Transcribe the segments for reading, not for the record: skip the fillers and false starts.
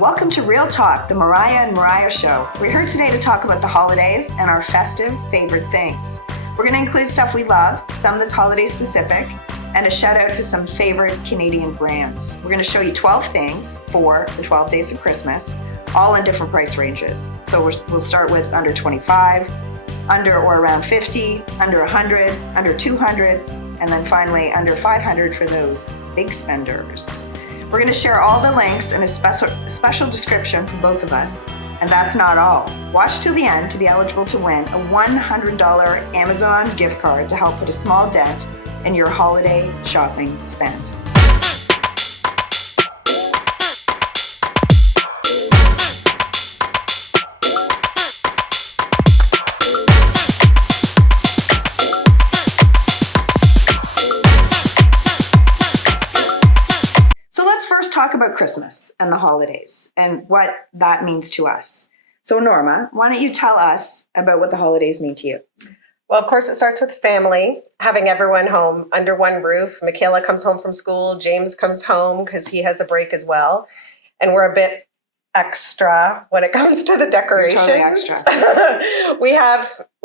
Welcome to Real Talk, the Mariah and Mariah Show. We're here today to talk about the holidays and our festive favorite things. We're going to include stuff we love, some that's holiday specific, and a shout out to some favorite Canadian brands. We're going to show you 12 things for the 12 days of Christmas, all in different price ranges. So we'll start with under 25, under or around 50, under 100, under 200, and then finally under 500 for those big spenders. We're going to share all the links and a special description for both of us. And that's not all. Watch till the end to be eligible to win a $100 Amazon gift card to help put a small dent in your holiday shopping spend. Talk about Christmas and the holidays and what that means to us. So Norma, why don't you tell us about what the holidays mean to you? Well, of course, it starts with family, having everyone home under one roof. Michaela comes home from school. James comes home because he has a break as well. And we're a bit extra when it comes to the decorations. You're totally extra.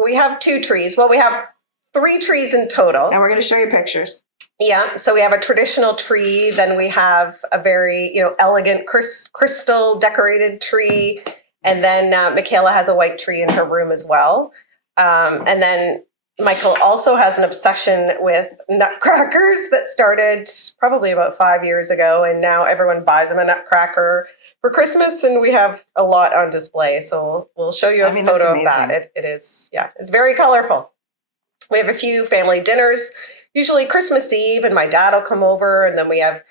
we have 2 trees. Well, we have 3 trees in total. And we're going to show you pictures. Yeah, so we have a traditional tree, then we have a very, elegant crystal decorated tree, and then Michaela has a white tree in her room as well. And then Michael also has an obsession with nutcrackers that started probably about 5 years ago, and now everyone buys him a nutcracker for Christmas, and we have a lot on display. So we'll show you a photo of that. It is, it's very colorful. We have a few family dinners. Usually Christmas Eve, and my dad will come over, and then we have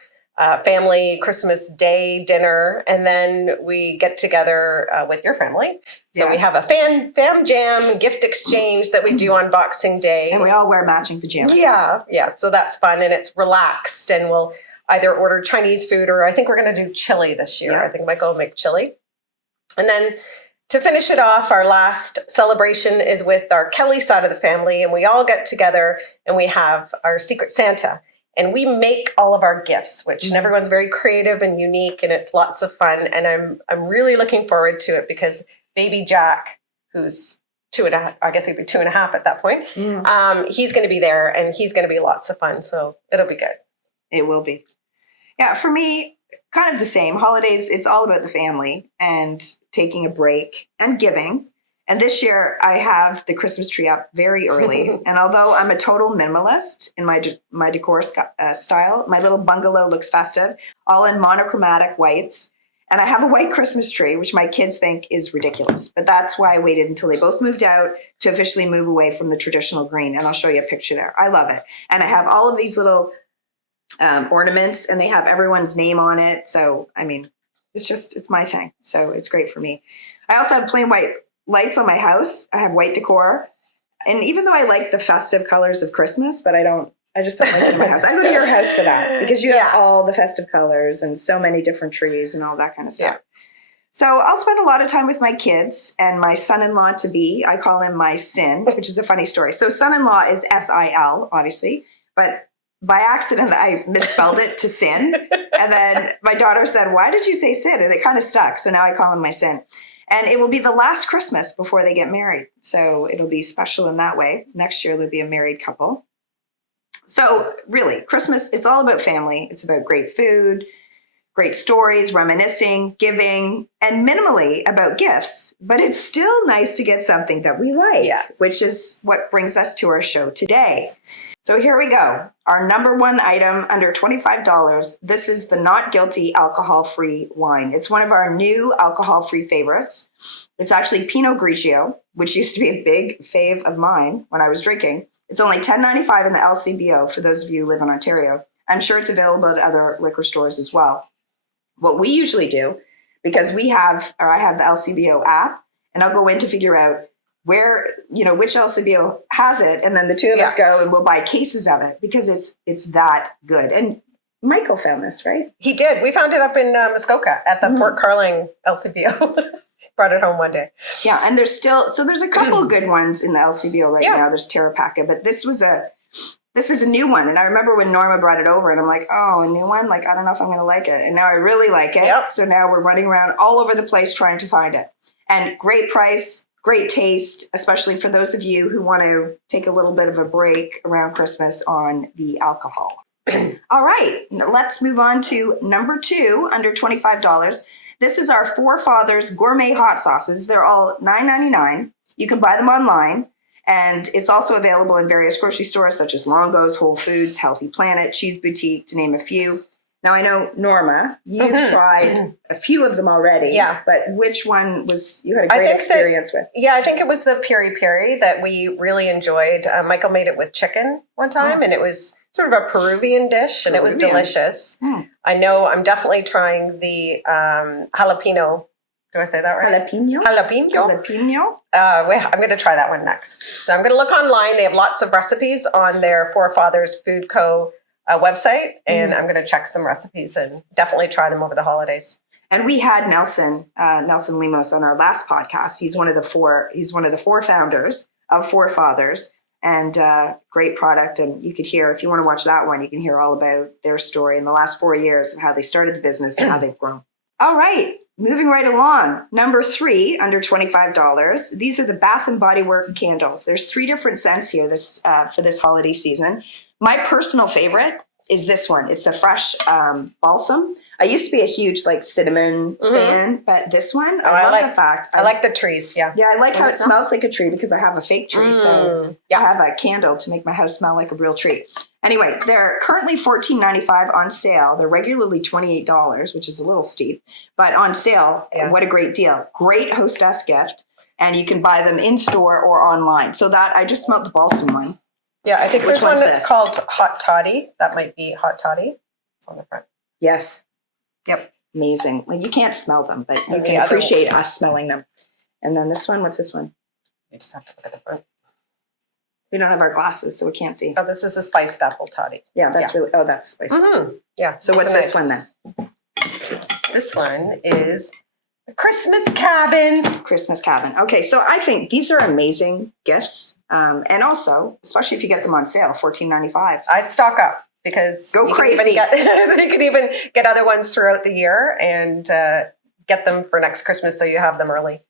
family Christmas Day dinner, and then we get together with your family. So yes. We have a fam jam gift exchange that we do on Boxing Day. And we all wear matching pajamas. Yeah. So that's fun, and it's relaxed, and we'll either order Chinese food, or I think we're going to do chili this year. Yeah. I think Michael will make chili. And then to finish it off, our last celebration is with our Kelly side of the family, and we all get together and we have our Secret Santa, and we make all of our gifts, and everyone's very creative and unique, and it's lots of fun. And I'm really looking forward to it because baby Jack, who's 2.5, I guess he'd be 2.5 at that point, he's going to be there, and he's going to be lots of fun. So it'll be good. It will be. Yeah, for me, kind of the same. Holidays, it's all about the family and taking a break and giving. And this year I have the Christmas tree up very early. And although I'm a total minimalist in my decor style, my little bungalow looks festive, all in monochromatic whites. And I have a white Christmas tree, which my kids think is ridiculous. But that's why I waited until they both moved out to officially move away from the traditional green. And I'll show you a picture there. I love it. And I have all of these little ornaments, and they have everyone's name on it. So, it's my thing. So it's great for me. I also have plain white lights on my house. I have white decor. And even though I like the festive colors of Christmas, but I just don't like it in my house. I go to your house for that because you have all the festive colors and so many different trees and all that kind of stuff. Yeah. So I'll spend a lot of time with my kids and my son-in-law to be. I call him my Sin, which is a funny story. So son-in-law is S-I-L, obviously, but by accident, I misspelled it to Sin. And then my daughter said, "Why did you say Sin?" And it kind of stuck. So now I call him my Sin. And it will be the last Christmas before they get married. So it'll be special in that way. Next year, they'll be a married couple. So really, Christmas, it's all about family. It's about great food, great stories, reminiscing, giving, and minimally about gifts. But it's still nice to get something that we like, which is what brings us to our show today. So here we go. Our number one item under $25. This is the Not Guilty alcohol-free wine. It's one of our new alcohol-free favorites. It's actually Pinot Grigio, which used to be a big fave of mine when I was drinking. It's only $10.95 in the LCBO for those of you who live in Ontario. I'm sure it's available at other liquor stores as well. What we usually do, because I have the LCBO app, and I'll go in to figure out where, which LCBO has it. And then the two of us go and we'll buy cases of it because it's that good. And Michael found this, right? He did. We found it up in Muskoka at the Port Carling LCBO. Brought it home one day. Yeah. And there's a couple good ones in the LCBO right now. There's Terrapaca, but this was this is a new one. And I remember when Norma brought it over and I'm like, oh, a new one? Like, I don't know if I'm going to like it. And now I really like it. Yep. So now we're running around all over the place trying to find it. And great price, great taste, especially for those of you who want to take a little bit of a break around Christmas on the alcohol. All right, let's move on to number 2, under $25. This is our Forefathers gourmet hot sauces. They're all $9.99. You can buy them online, and it's also available in various grocery stores such as Longo's, Whole Foods, Healthy Planet, Cheese Boutique, to name a few. Now, I know, Norma, you've tried a few of them already. Yeah. But which one was you had a great experience with? Yeah, I think it was the peri peri that we really enjoyed. Michael made it with chicken one time, and it was sort of a Peruvian dish, and it was delicious. I know I'm definitely trying the jalapeno. Do I say that right? Jalapeno? Jalapeno. I'm going to try that one next. So I'm going to look online. They have lots of recipes on their Forefathers Food Co. Website, and I'm going to check some recipes and definitely try them over the holidays. And we had Nelson Lemos on our last podcast. He's one of the four founders of Forefathers, and great product. And you could hear, if you want to watch that one, you can hear all about their story in the last 4 years of how they started the business and how they've grown. All right, moving right along. Number 3, under $25. These are the Bath and Body Works candles. There's 3 different scents here for this holiday season. My personal favorite is this one. It's the fresh balsam. I used to be a huge cinnamon fan, but this one, I love the fact. I like the trees, yeah. Yeah, I like how it smells like a tree because I have a fake tree. So I have a candle to make my house smell like a real tree. Anyway, they're currently $14.95 on sale. They're regularly $28, which is a little steep, but on sale, what a great deal. Great hostess gift, and you can buy them in store or online. So that, I just smelled the balsam one. Yeah, I think there's one that's called Hot Toddy. That might be Hot Toddy. It's on the front. Yes. Yep. Amazing. You can't smell them, but you can appreciate us smelling them. And then this one, what's this one? You just have to look at the front. We don't have our glasses, so we can't see. Oh, this is a spiced apple toddy. Yeah, that's really, that's spicy. Yeah. So what's this one then? This one is a Christmas cabin. Christmas cabin. Okay, so I think these are amazing gifts. And also, especially if you get them on sale, $14.95. I'd stock up because go crazy. You could even get other ones throughout the year and get them for next Christmas so you have them early.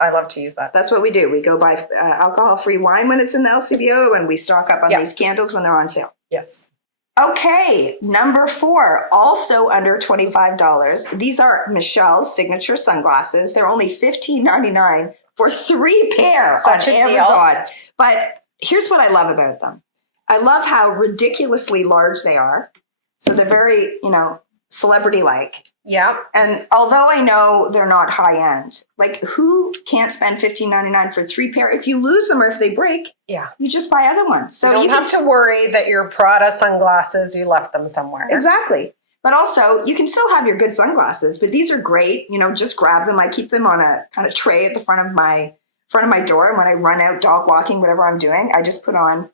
I love to use that. That's what we do. We go buy alcohol-free wine when it's in the LCBO, and we stock up on these candles when they're on sale. Yes. Okay, number 4, also under $25. These are Michelle's signature sunglasses. They're only $15.99 for 3 pair on Amazon. Deal. But here's what I love about them. I love how ridiculously large they are. So they're very, celebrity-like. Yeah. And although I know they're not high-end, who can't spend $15.99 for 3 pair? If you lose them or if they break, you just buy other ones. So you don't have to worry that your Prada sunglasses, you left them somewhere. Exactly. But also, you can still have your good sunglasses, but these are great. Just grab them. I keep them on a kind of tray at the front of my door. And when I run out dog walking, whatever I'm doing, I just put on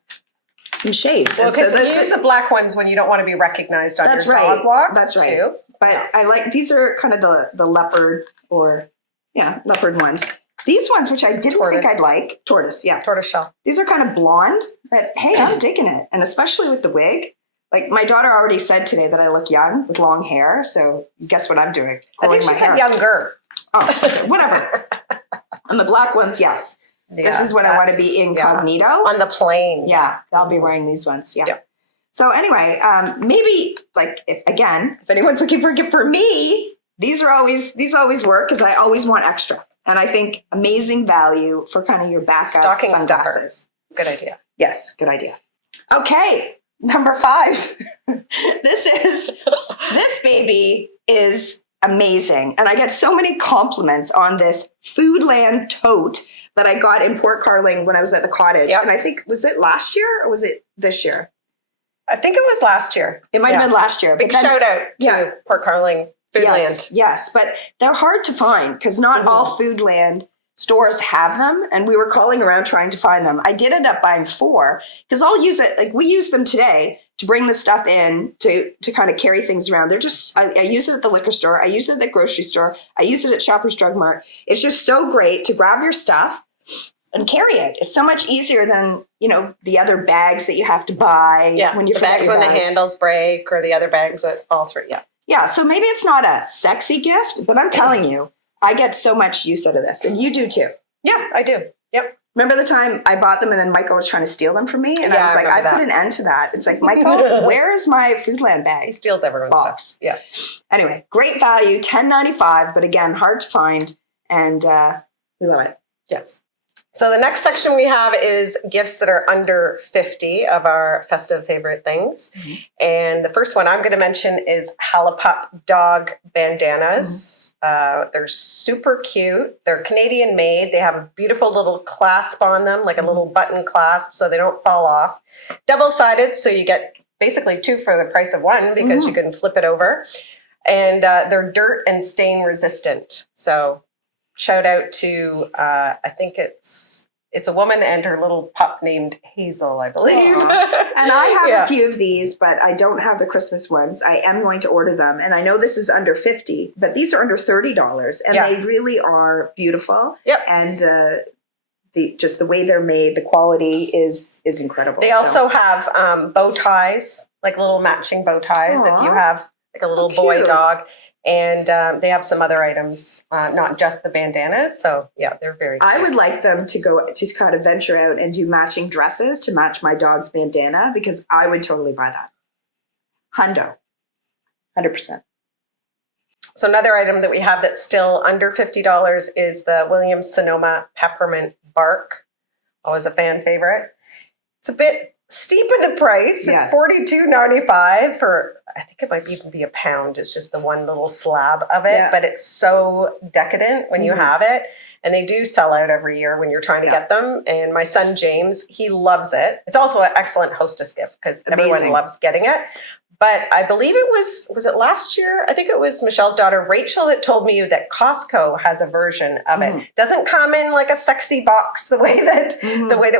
some shades. Well, because you use the black ones when you don't want to be recognized on your dog walk. That's right. Too. But I like, these are kind of the leopard leopard ones. These ones, which I didn't think I'd like. Tortoise shell. These are kind of blonde, but hey, I'm digging it. And especially with the wig. My daughter already said today that I look young with long hair. So guess what I'm doing? I think she said younger. Oh, okay, whatever. And the black ones, yes. This is when I want to be incognito. On the plane. Yeah, I'll be wearing these ones. Yeah. So anyway, maybe if anyone's looking for a gift for me, these always work because I always want extra. And I think amazing value for kind of your backup stocking sunglasses. Good idea. Yes, good idea. Okay, number 5. This baby is amazing. And I get so many compliments on this Foodland tote that I got in Port Carling when I was at the cottage. Yep. And I think, was it last year or was it this year? I think it was last year. It might have been last year. Big shout out to Port Carling Foodland. Yes, but they're hard to find because not all Foodland stores have them. And we were calling around trying to find them. I did end up buying 4 because I'll use it. We use them today to bring the stuff in to kind of carry things around. They're just, I use it at the liquor store. I use it at the grocery store. I use it at Shoppers Drug Mart. It's just so great to grab your stuff and carry it. It's so much easier than the other bags that you have to buy when you the forget bags your when bags. the handles break, or the other bags that fall through. Yeah. Yeah, so maybe it's not a sexy gift, but I'm telling you, I get so much use out of this, and you do too. Yeah, I do. Yep. Remember the time I bought them and then Michael was trying to steal them from me? And Yeah, I was like, I I remember put an end to that. It's like, Michael, where's my Foodland He bag? steals everyone's Box. stuff. Yeah. Anyway, great value, $10.95, but again, hard to find, and we love it. Yes. So the next section we have is gifts that are under 50 of our festive favorite things. Mm-hmm. And the first one I'm going to mention is Halapup dog bandanas. They're super cute. They're Canadian made. They have a beautiful little clasp on them, like a little button clasp, so they don't fall off. Double-sided, so you get basically 2 for the price of 1 because you can flip it over. And they're dirt and stain resistant. So shout out to, I think it's a woman and her little pup named Hazel, I believe. And I have Yeah. a few of these, but I don't have the Christmas ones. I am going to order them. And I know this is under 50, but these are under $30. And they really are beautiful. Yep. And just the way they're made, the quality is incredible. They also have bow ties, like little matching bow ties if you have like a little boy cute. dog. And they have some other items, not just the bandanas. So yeah, they're very cute. I would like them to go to kind of venture out and do matching dresses to match my dog's bandana, because I would totally buy that. Hundo. 100%. So another item that we have that's still under $50 is the Williams-Sonoma peppermint bark. Always a fan favorite. It's a bit steep in the price. Yes. It's $42.95 for, I think it might even be £1. It's just the one little slab of it, but it's so decadent when you have it. And they do sell out every year when you're trying to get them. And my son, James, he loves it. It's also an excellent hostess gift because everyone loves getting it. But I believe it was it last year? I think it was Michelle's daughter, Rachel, that told me that Costco has a version of it. Doesn't come in like a sexy box the way that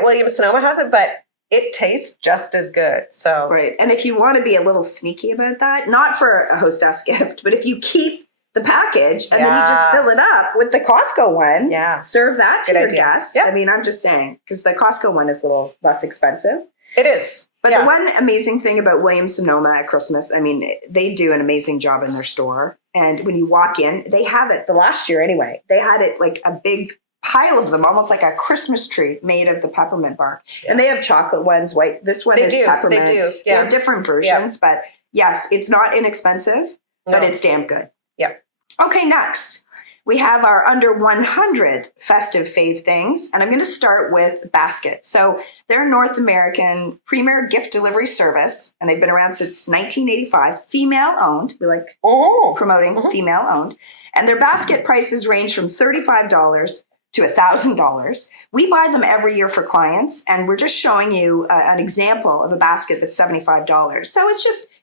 Williams-Sonoma has it, but it tastes just as good. So right. And if you want to be a little sneaky about that, not for a hostess gift, but if you keep the package and then you just fill it up with the Costco one, serve that to your guests. I mean, I'm just saying, because the Costco one is a little less expensive. It is. But the one amazing thing about Williams-Sonoma at Christmas, I mean, they do an amazing job in their store. And when you walk in, they have it, the last year anyway, they had it like a big pile of them, almost like a Christmas tree made of the peppermint bark. And they have chocolate ones, white. This one is peppermint. They do. They have different versions, but yes, it's not inexpensive, but it's damn good. Yeah. Okay, next. We have our under 100 festive fave things, and I'm going to start with baskets. So they're a North American premier gift delivery service, and they've been around since 1985, female-owned. We like promoting female-owned. And their basket prices range from $35 to $1,000. We buy them every year for clients, and we're just showing you an example of a basket that's $75. So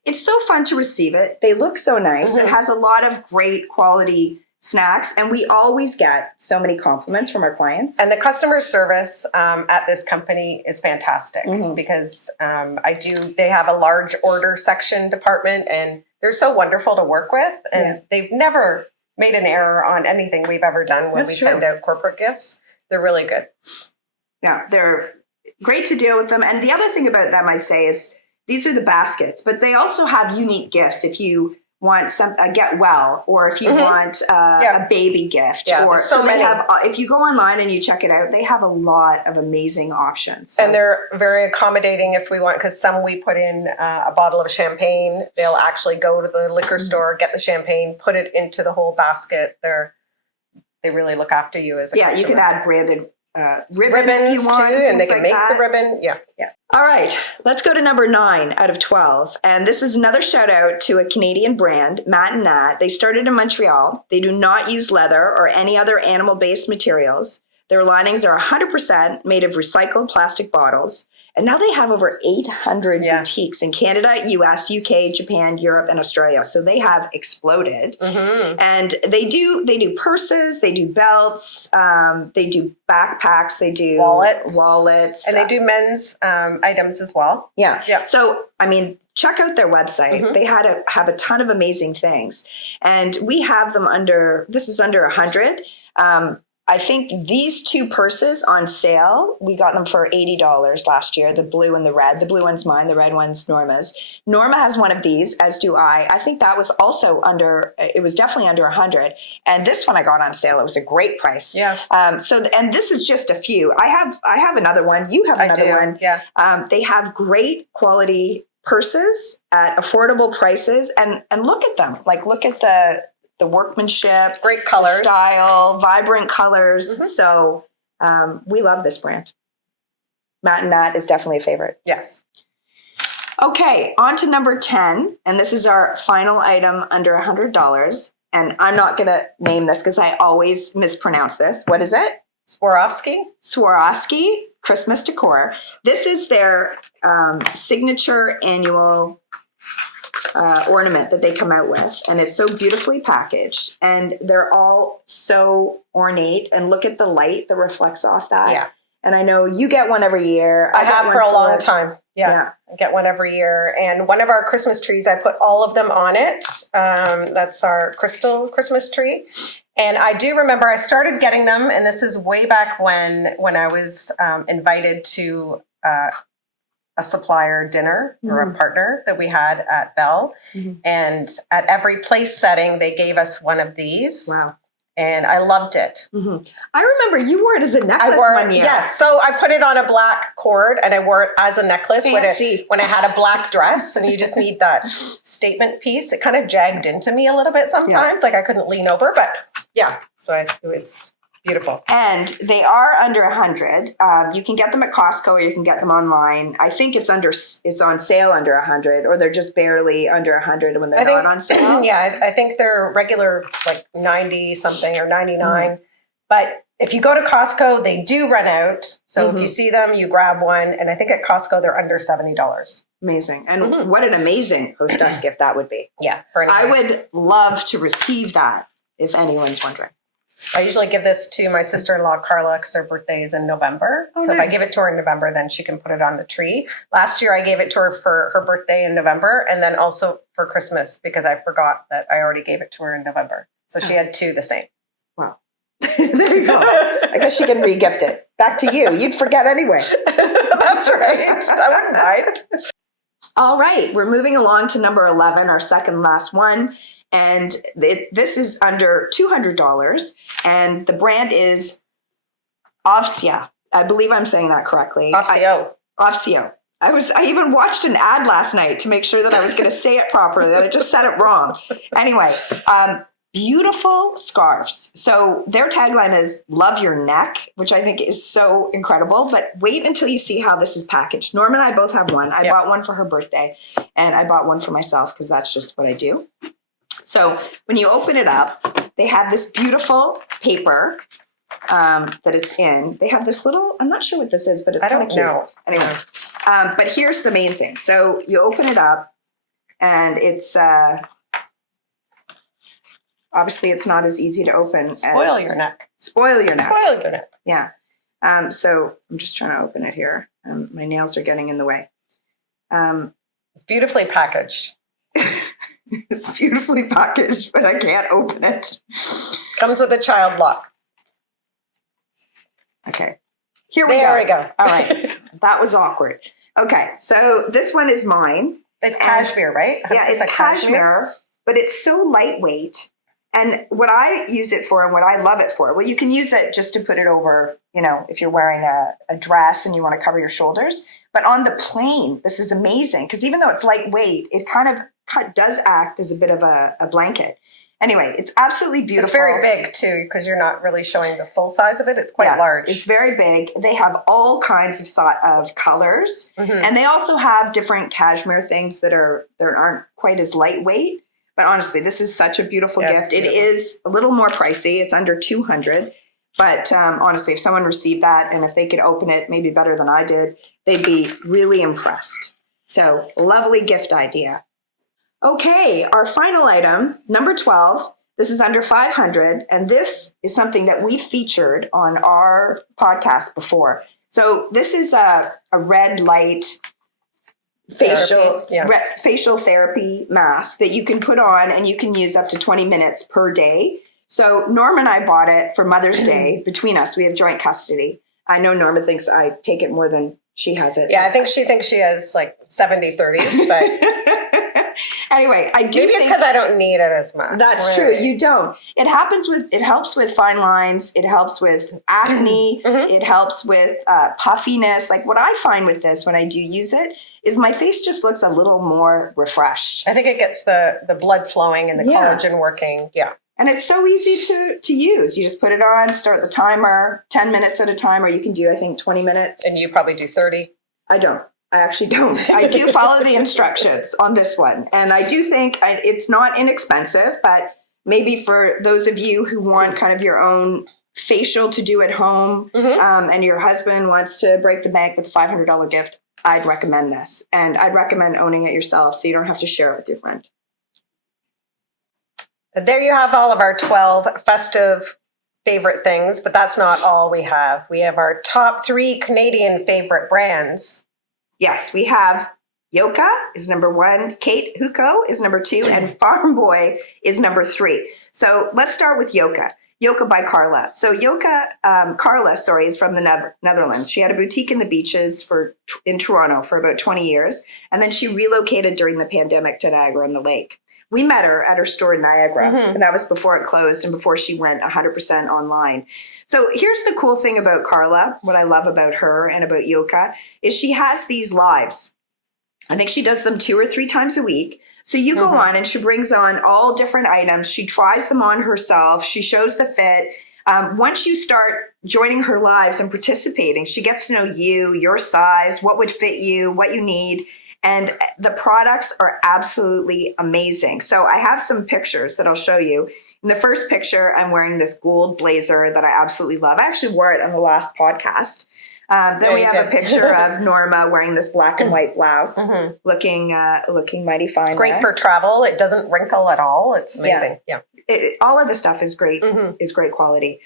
it's so fun to receive it. They look so nice. It has a lot of great quality snacks, and we always get so many compliments from our clients. And the customer service at this company is fantastic because they have a large order section department, and they're so wonderful to work with, and they've never made an error on anything we've ever done when we send out corporate gifts. They're really good. Yeah, they're great to deal with them. And the other thing about them, I'd say, is these are the baskets, but they also have unique gifts if you want a get well, or if you want a baby gift, or so they have. If you go online and you check it out, they have a lot of amazing options. So. And they're very accommodating if we want, because some we put in a bottle of champagne. They'll actually go to the liquor store, get the champagne, put it into the whole basket. They really look after you as a customer. You can add branded ribbons if you want, too, and they can make the ribbon. Yeah. All right, let's go to number 9 out of 12. And this is another shout out to a Canadian brand, Matt and Nat. They started in Montreal. They do not use leather or any other animal-based materials. Their linings are 100% made of recycled plastic bottles. And now they have over 800 boutiques in Canada, US, UK, Japan, Europe, and Australia. So they have exploded. And they do purses, they do belts, they do backpacks, they do wallets. And they do men's items as well. Yeah. So, I mean, check out their website. They have a ton of amazing things. And we have them this is under 100. I think these two purses on sale, we got them for $80 last year, the blue and the red. The blue one's mine, the red one's Norma's. Norma has one of these, as do I. I think that was also it was definitely under 100. And this one I got on sale. It was a great price. Yeah. And this is just a few. I have another one. You have another one. Yeah. They have great quality purses at affordable prices. And look at them. Like, look at the workmanship, great colors, style, vibrant colors. So we love this brand. Matt and Nat is definitely a favorite. Yes. Okay, on to number 10. And this is our final item under $100. And I'm not going to name this because I always mispronounce this. What is it? Swarovski Christmas decor. This is their signature annual ornament that they come out with, and it's so beautifully packaged, and they're all so ornate, and look at the light that reflects off that. Yeah. And I know you get one every year. I have for a long time. Yeah. I get one every year. And one of our Christmas trees, I put all of them on it. That's our crystal Christmas tree. And I do remember I started getting them, and this is way back when I was invited to a supplier dinner or a partner that we had at Bell. And at every place setting, they gave us one of these. Wow. And I loved it. I remember you wore it as a necklace one year. Yes. So I put it on a black cord and I wore it as a necklace when I had a black dress, and you just need that statement piece. It kind of jagged into me a little bit sometimes. Like I couldn't lean over, but yeah. So it was beautiful. And they are under 100. You can get them at Costco or you can get them online. I think it's on sale under 100, or they're just barely under 100 when they're not on sale. Yeah, I think they're regular like 90 something or 99. But if you go to Costco, they do run out. So if you see them, you grab one. And I think at Costco, they're under $70. Amazing. And what an amazing hostess gift that would be. Yeah. I would love to receive that if anyone's wondering. I usually give this to my sister-in-law, Carla, because her birthday is in November. So if I give it to her in November, then she can put it on the tree. Last year, I gave it to her for her birthday in November, and then also for Christmas, because I forgot that I already gave it to her in November. So she had two the same. Wow. There you go. I guess she can re-gift it. Back to you. You'd forget anyway. That's right. I wouldn't mind. All right. We're moving along to number 11, our second last one. And this is under $200, and the brand is Ovsia. I believe I'm saying that correctly. Ovsio. I even watched an ad last night to make sure that I was going to say it properly, that I just said it wrong. Anyway, beautiful scarves. So their tagline is "Love Your Neck," which I think is so incredible. But wait until you see how this is packaged. Norma and I both have one. I bought one for her birthday, and I bought one for myself because that's just what I do. So when you open it up, they have this beautiful paper that it's in. They have this little, I'm not sure what this is, but it's kind of cute. Know. Anyway, but here's the main thing. So you open it up, and it's, obviously it's not as easy to open. Spoil your neck. Spoil your neck. Spoil your neck. Yeah. So I'm just trying to open it here. My nails are getting in the way. It's beautifully packaged. It's beautifully packaged, but I can't open it. Comes with a child lock. Okay. There we go. All right. That was awkward. Okay. So this one is mine. It's cashmere, right? Yeah, it's cashmere, but it's so lightweight. And what I use it for and what I love it for, well, you can use it just to put it over, if you're wearing a dress and you want to cover your shoulders. But on the plane, this is amazing because even though it's lightweight, it kind of does act as a bit of a blanket. Anyway, it's absolutely beautiful. It's very big too, because you're not really showing the full size of it. It's quite large. It's very big. They have all kinds of colors, and they also have different cashmere things that aren't quite as lightweight. But honestly, this is such a beautiful gift. It is a little more pricey. It's under $200. But honestly, if someone received that and if they could open it maybe better than I did, they'd be really impressed. So lovely gift idea. Okay, our final item, number 12. This is under $500, and this is something that we featured on our podcast before. So this is a red light facial therapy mask that you can put on, and you can use up to 20 minutes per day. So Norma and I bought it for Mother's Day. Between us, we have joint custody. I know Norma thinks I take it more than she has it. Yeah, I think she thinks she has like 70-30, but anyway, I do maybe it's because I don't need it as much. That's true. You don't. It helps with fine lines. It helps with acne. It helps with puffiness. Like what I find with this when I do use it is my face just looks a little more refreshed. I think it gets the blood flowing and the collagen working. Yeah. And it's so easy to use. You just put it on, start the timer, 10 minutes at a time, or you can do, I think, 20 minutes. And you probably do 30. I don't. I actually don't. I do follow the instructions on this one. And I do think it's not inexpensive, but maybe for those of you who want kind of your own facial to do at home, and your husband wants to break the bank with a $500 gift, I'd recommend this. And I'd recommend owning it yourself so you don't have to share it with your friend. There you have all of our 12 festive favorite things, but that's not all we have. We have our top 3 Canadian favorite brands. Yes, we have Yoka is number 1, Kate Huko is number 2, and Farm Boy is number 3. So let's start with Yoka. Yoka by Carla. So Carla, is from the Netherlands. She had a boutique in the beaches in Toronto for about 20 years, and then she relocated during the pandemic to Niagara-on-the-Lake. We met her at her store in Niagara, and that was before it closed and before she went 100% online. So here's the cool thing about Carla, what I love about her and about Yoka, is she has these lives. I think she does them 2 or 3 times a week. So you go on and she brings on all different items. She tries them on herself. She shows the fit. Once you start joining her lives and participating, she gets to know you, your size, what would fit you, what you need. And the products are absolutely amazing. So I have some pictures that I'll show you. In the first picture, I'm wearing this gold blazer that I absolutely love. I actually wore it on the last podcast. Then we have a picture of Norma wearing this black and white blouse, looking mighty fine. Great for travel. It doesn't wrinkle at all. It's amazing. Yeah. All of the stuff is great. Is great quality.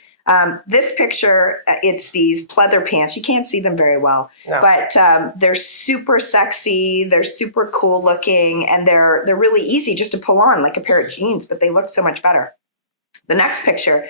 This picture, it's these pleather pants. You can't see them very well, but they're super sexy. They're super cool looking, and they're really easy just to pull on like a pair of jeans, but they look so much better. The next picture,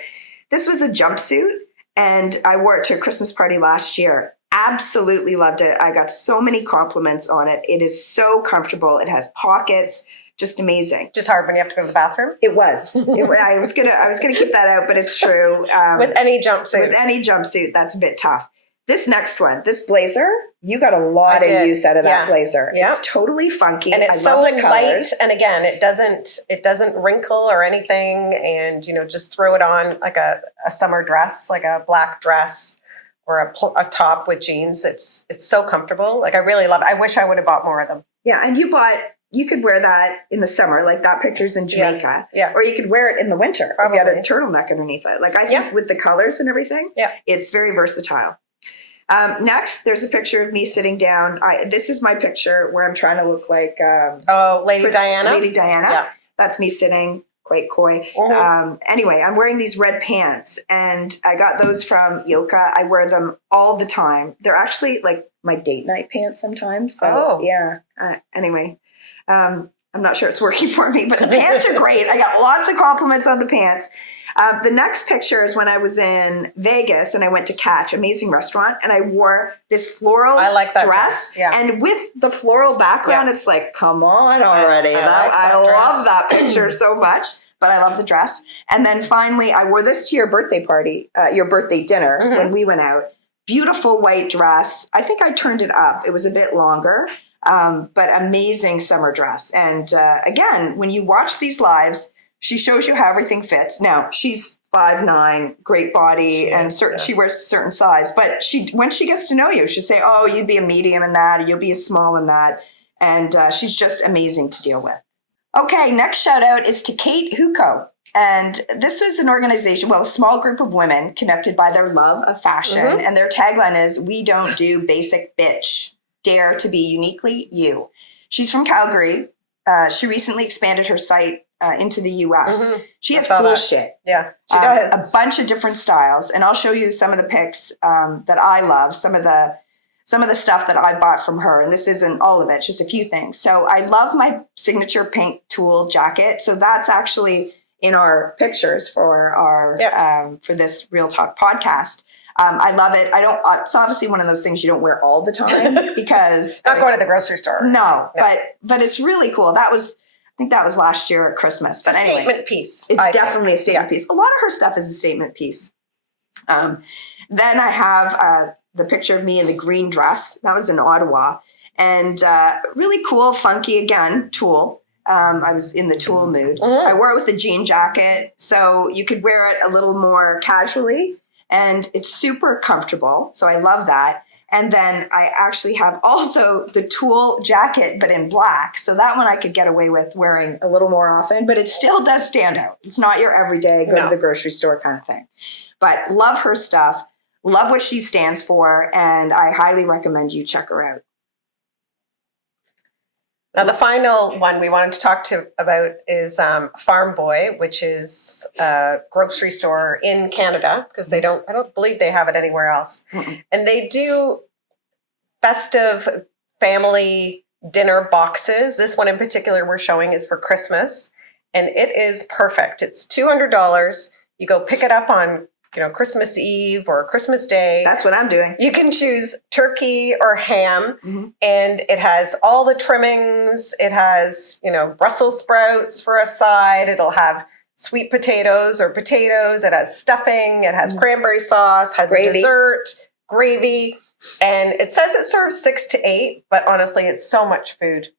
this was a jumpsuit, and I wore it to a Christmas party last year. Absolutely loved it. I got so many compliments on it. It is so comfortable. It has pockets. Just amazing. Just hard when you have to go to the bathroom. It was. I was gonna keep that out, but it's true. With any jumpsuit. With any jumpsuit, that's a bit tough. This next one, this blazer, you got a lot of use out of that blazer. It's totally funky. And it's so light. And again, it doesn't wrinkle or anything. And just throw it on like a summer dress, like a black dress or a top with jeans. It's so comfortable. Like I really love it. I wish I would have bought more of them. Yeah, and you could wear that in the summer, like that picture's in Jamaica. Yeah. Or you could wear it in the winter if you had a turtleneck underneath it. Like I think with the colors and everything, it's very versatile. Next, there's a picture of me sitting down. This is my picture where I'm trying to look like Lady Diana. Lady Diana. Yeah. That's me sitting quite coy. Anyway, I'm wearing these red pants, and I got those from Yoka. I wear them all the time. They're actually like my date night pants sometimes. So anyway, I'm not sure it's working for me, but the pants are great. I got lots of compliments on the pants. The next picture is when I was in Vegas and I went to Catch, amazing restaurant, and I wore this floral dress. Yeah. And with the floral background, it's like, come on already. I love that picture so much, but I love the dress. And then finally, I wore this to your birthday party, your birthday dinner when we went out. Beautiful white dress. I think I turned it up. It was a bit longer, but amazing summer dress. And again, when you watch these lives, she shows you how everything fits. Now, she's 5'9", great body, and she wears a certain size. But when she gets to know you, she'll say, oh, you'd be a medium in that, or you'll be a small in that. And she's just amazing to deal with. Okay, next shout out is to Kate Huko. And this was an organization, a small group of women connected by their love of fashion. And their tagline is, we don't do basic bitch. Dare to be uniquely you. She's from Calgary. She recently expanded her site into the U.S. She has cool shit. Yeah, she does. A bunch of different styles, and I'll show you some of the pics that I love. Some of the stuff that I bought from her, and this isn't all of it, just a few things. So I love my signature pink tulle jacket. So that's actually in our pictures for our for this Real Talk podcast. I love it. It's obviously one of those things you don't wear all the time because not going to the grocery store. No. But it's really cool. I think that was last year at Christmas. But it's a statement piece. It's definitely a statement piece. A lot of her stuff is a statement piece. Then I have the picture of me in the green dress. That was in Ottawa. And really cool, funky, again, tulle. I was in the tulle mood. Mm-hmm. I wore it with a jean jacket, so you could wear it a little more casually. And it's super comfortable, so I love that. And then I actually have also the tulle jacket, but in black. So that one I could get away with wearing a little more often, but it still does stand out. It's not your everyday go to the grocery store kind of thing. But love her stuff, love what she stands for, and I highly recommend you check her out. Now, the final one we wanted to talk about is Farm Boy, which is a grocery store in Canada, because I don't believe they have it anywhere else. Mm-mm. And they do festive family dinner boxes. This one in particular we're showing is for Christmas, and it is perfect. It's $200. You go pick it up on Christmas Eve or Christmas Day. That's what I'm doing. You can choose turkey or ham, mm-hmm. and it has all the trimmings. It has, Brussels sprouts for a side. It'll have sweet potatoes or potatoes. It has stuffing. It has cranberry sauce, has a dessert, gravy. And it says it serves 6 to 8, but honestly, it's so much food.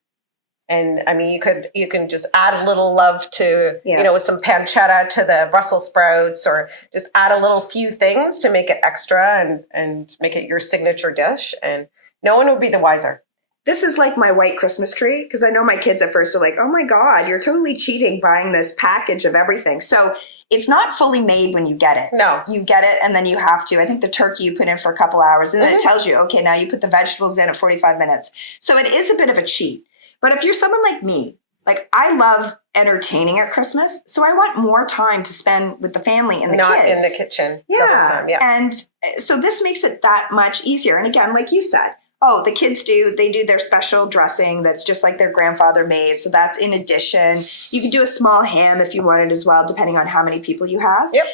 And I mean, you can just add a little love to, with some pancetta to the Brussels sprouts, or just add a little few things to make it extra and make it your signature dish. And no one would be the wiser. This is like my white Christmas tree, because I know my kids at first are like, oh my God, you're totally cheating buying this package of everything. So it's not fully made when you get it. No. You get it and then you have to. I think the turkey you put in for a couple hours, and then it tells you, okay, now you put the vegetables in at 45 minutes. So it is a bit of a cheat. But if you're someone like me, like I love entertaining at Christmas, so I want more time to spend with the family and the kids. Not in the kitchen. Yeah. And so this makes it that much easier. And again, like you said, the kids they do their special dressing that's just like their grandfather made. So that's in addition. You can do a small ham if you wanted as well, depending on how many people you have. Yep.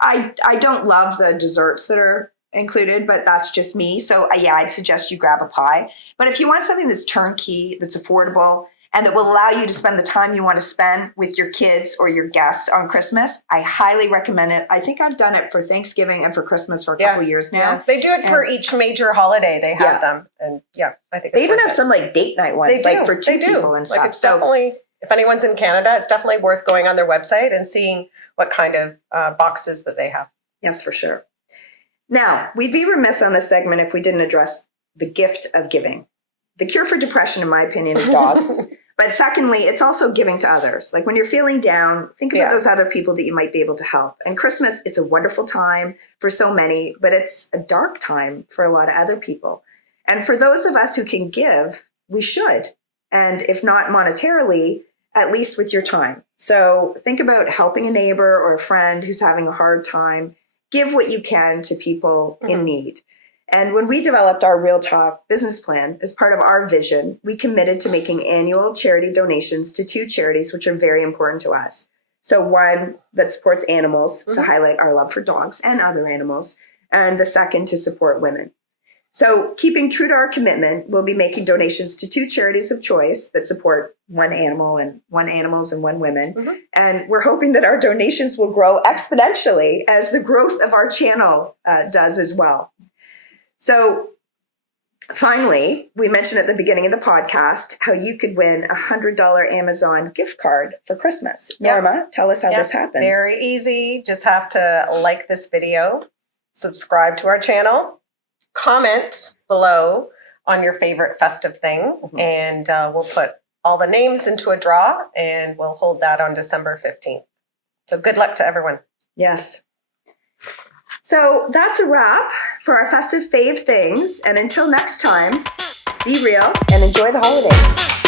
I don't love the desserts that are included, but that's just me. So I'd suggest you grab a pie. But if you want something that's turnkey, that's affordable, and that will allow you to spend the time you want to spend with your kids or your guests on Christmas, I highly recommend it. I think I've done it for Thanksgiving and for Christmas for a couple years now. Yeah. They do it for each major holiday. They have them. And I think they even have some like date night ones, like for two people and stuff. It's definitely, if anyone's in Canada, it's definitely worth going on their website and seeing what kind of boxes that they have. Yes, for sure. Now, we'd be remiss on this segment if we didn't address the gift of giving. The cure for depression, in my opinion, is dogs. But secondly, it's also giving to others. Like when you're feeling down, think about those other people that you might be able to help. And Christmas, it's a wonderful time for so many, but it's a dark time for a lot of other people. And for those of us who can give, we should. And if not monetarily, at least with your time. So think about helping a neighbor or a friend who's having a hard time. Give what you can to people in need. And when we developed our Real Talk business plan, as part of our vision, we committed to making annual charity donations to 2 charities, which are very important to us. So one that supports animals to highlight our love for dogs and other animals, and the second to support women. So keeping true to our commitment, we'll be making donations to 2 charities of choice that support one animals and one women. Mm-hmm. And we're hoping that our donations will grow exponentially as the growth of our channel does as well. So finally, we mentioned at the beginning of the podcast how you could win a $100 Amazon gift card for Christmas. Norma, tell us how this happens. Very easy. Just have to like this video, subscribe to our channel, comment below on your favorite festive thing, and we'll put all the names into a draw, and we'll hold that on December 15th. So good luck to everyone. Yes. So that's a wrap for our festive fave things. And until next time, be real and enjoy the holidays.